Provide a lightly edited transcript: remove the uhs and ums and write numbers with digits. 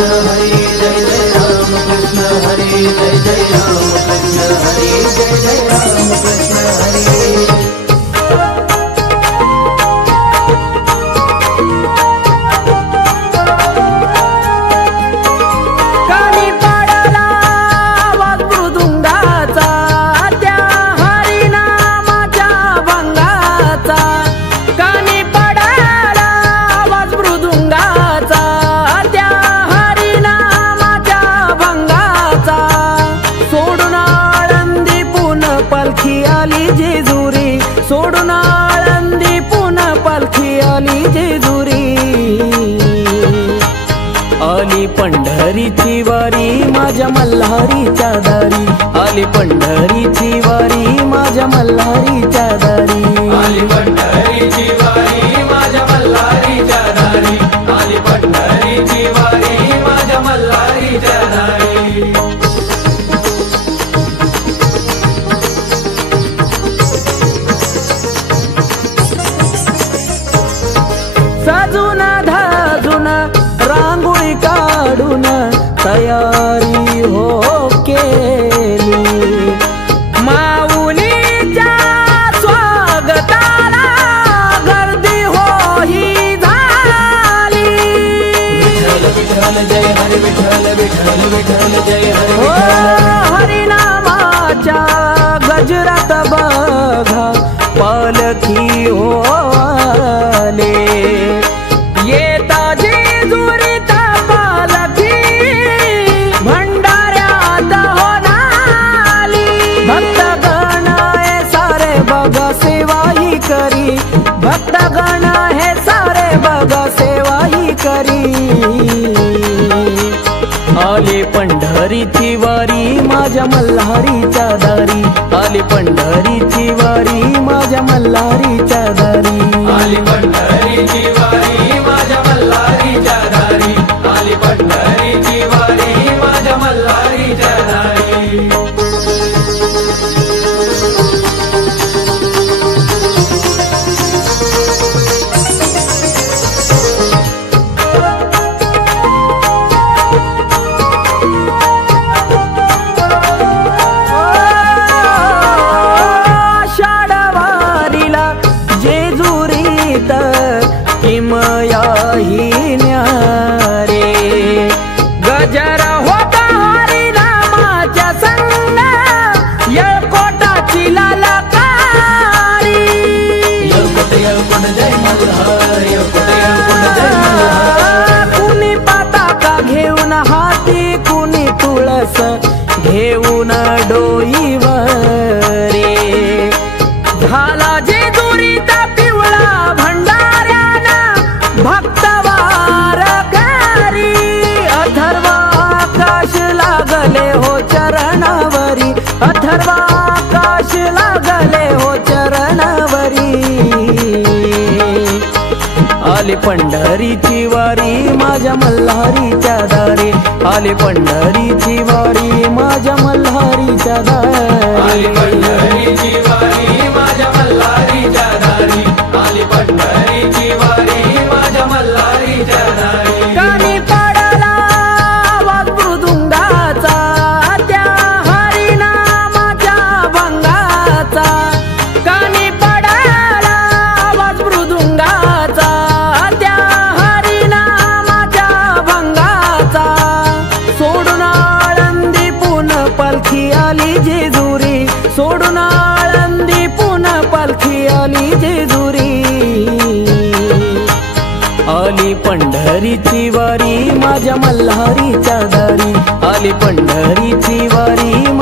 हरे जय जय राम कृष्ण हरे जय जय राम कृष्ण हरे जय जय राम कृष्ण हरे। सोडून आळंदी पुन्हा पालखी आली जेजुरी, आली पंढरीची वारी माझ्या मल्हारीच्या दारी, आली पंढरीची वारी माझ्या मल्हारीच्या दारी, आली पंढरीची वारी माझ्या मल्हारीच्या दारी, आली पंढरीची वारी माझ्या मल्हारीच्या दारी। सजून धाजून रांगोळी काढून तयारी हो केली, माऊलीच्या स्वागताला गर्दी हो ही झाली। विठ्ठल विठ्ठल जय हरे विठ्ठल विठ्ठल विठ्ठल जय हरे हो हरिनामाच्या गजरात बघा पालखी हो आले, येता जेजुरीत पालखी भंडाऱ्यात होणाली, भक्तगण हे सारे बघा सेवा ही करी, भक्तगण हे सारे बघा सेवा ही करी, आली पंढरीची वारी माझ्या मल्हारीच्या दारी, आली पंढरीची वारी माझ्या मल्हारीच्या दारी, आली पंढरीची वारी माझ्या मल्हारीच्या दारी, आली पंढरीची वारी माझ्या मल्हारीच्या दारी। किमया ही न्यारे गजर होता हरिनामाच्या संग, येळकोटाची ललकारी, येळकोट येळकोट जय मल्हार, येळकोट येळकोट जय मल्हार। कुणी पताका घेऊन हाती, कुणी तुळस घेऊन डोईवरे, झाला जेजुरीचा पिवळा भंडाऱ्याना भक्तवार करी, अथर्वाकाश लागले हो चरणावरी, अथर्वाकाश लागले हो चरणावरी, आली पंढरीची वारी माझ्या मल्हारीच्या दारी, आली पंढरीची वारी माझ्या मल्हारीच्या दारी, आली पंढरीची वारी माझ्या मल्हारीच्या दारी, आली पंढरीची वारी माझ्या मल्हारीच्या दारी। कानी पडला आवाज मृदुंगाचा त्या हरिनामाच्या भंगाचा, कानी पडला आवाज मृदुंगाचा त्या हरिनामाच्या भंगाचा, सोडून आळंदी पुन्हा पालखी आली जेजुरी, सोडून आळंदी पुन्हा पालखी आली जेजुरी, आली पंढरीची वारी माझ्या मल्हारीच्या दारी, आली पंढरीची वारी